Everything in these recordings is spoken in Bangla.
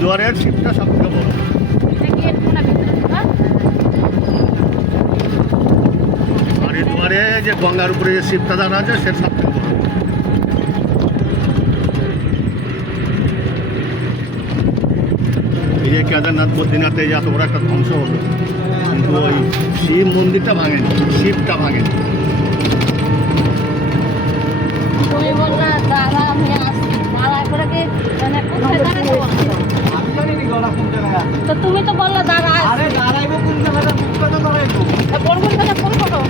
হরিদ্বারের শিবটা সব থেকে বড়। হরিদ্বারে যে গঙ্গার উপরে যে শিবটা দাঁড়া আছে সেটা সব থেকে বড়। এই যে কেদারনাথ বদ্রীনাথে যে এত বড় একটা ধ্বংস হলো, কিন্তু ওই শিব মন্দিরটা ভাঙেনি, শিবটা ভাঙেনি। তুমি বললা দাঁড়া আমি আসছি, দাঁড়া করে কি মানে কোথায় দাঁড়াতে বলছো? আমি জানি নি গলা কোন জায়গায় আছে। তো তুমি তো বললা দাঁড়া। আরে দাঁড়াইবো কোন জায়গাটা, কোথায় দাঁড়াইবো? বলবো না ফোন করো।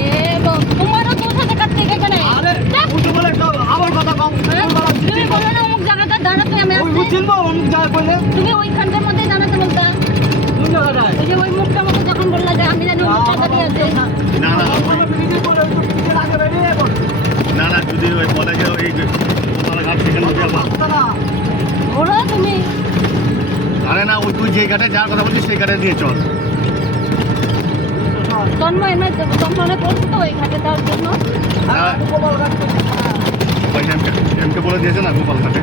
এ তোমারও তো সাথে কাটতে এখানে। আরে বুঝতে বলে আমার কথা কম। তুমি বলো না অমুক জায়গাটা দাঁড়াতে আমি ওই আসছি। বুঝছিনবো অমুক জায়গায় বলে তুমি ওইখানটার মধ্যেই দাঁড়াতে বলতা। কোন জায়গাটায়? ওই যে ওই মুখটার মতো যখন বললা যে আমি জানি অমুক জায়গায় আছে। না না আমার ব্রিজে বলে ওই তো ব্রিজের আগে বেরিয়ে পড়ে। না না, যদি ওই বলে যে ওই যে ঘাট সেখানে যদি আবার রাস্তা না। বলো তুমি। আরে না, ওই তুই যে ঘাটে যাওয়ার কথা বলছিস সেই ঘাটে দিয়ে চল। তন্ময় না তন্ময় বলছো তো ওই ঘাটে যাওয়ার জন্য। হ্যাঁ, গোপাল ঘাটে। ওই এমকে বলে দিয়েছে না গোপাল ঘাটে।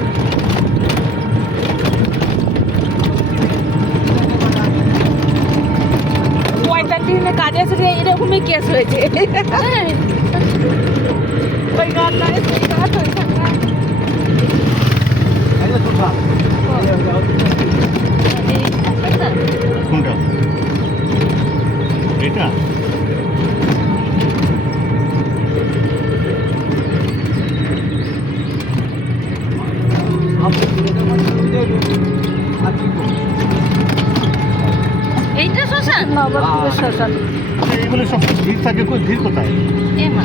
দিনে কাজে আসলে এরকমই কেস হয়েছে। ওই গান লাগে সেই গান ওইখানটা। এই যে সুধা। কোনটা? এটা? এইটা শ্মশান? নবদ্বীপের শ্মশান। এইগুলো সব ভিড় থাকে, কই ভিড় কোথায়? এ মা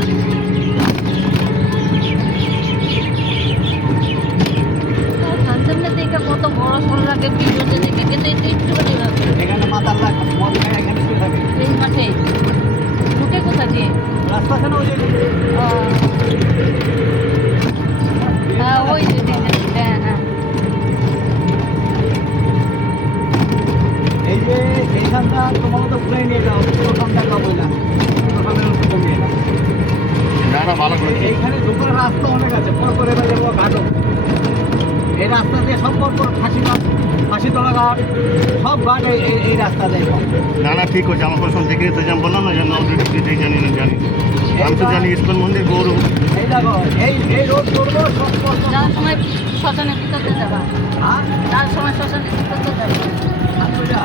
শান্তমনে দেখে কত বড় সড় লাগে ভিডিওতে দেখে, কিন্তু এটা একটু এখানে মাথার লাগ মদ খায় এখানে শুয়ে থাকে। এই মাঠে ঢুকে কোথা দিয়ে? রাস্তা কেন ওই যে হ্যাঁ ওই যে হ্যাঁ হ্যাঁ। এই যে এইখানটা তোমার মতো ঘুরে নিয়ে যাও, প্রথম দেখা বললাম প্রথমের মতো নিয়ে যাও। না না, ভালো করে এইখানে ঢোকার রাস্তা অনেক আছে, পর করে এবার যাবো ঘাটও। এই রাস্তা দিয়ে সব পর পর ফাঁসিতলা ঘাট, সব ঘাট এই রাস্তা দেয়। না না, ঠিক হচ্ছে। আমার প্রশ্ন দেখে তো যেমন বললাম না যে নবদ্বীপ জানি না, জানি আমি তো জানি ইস্কন মন্দির গৌর। এই দেখো এই রোড করবো সব পর পর। যার সময় শ্মশানের ভিতরতে যাবা, হ্যাঁ যার সময় শ্মশানের ভিতরতে যাবা। আচ্ছা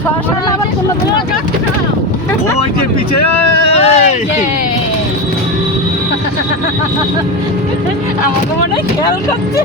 শ্মশান আবার কোনো দিন ওই যে পিছে আমাকে মনে হয় খেয়াল করছে।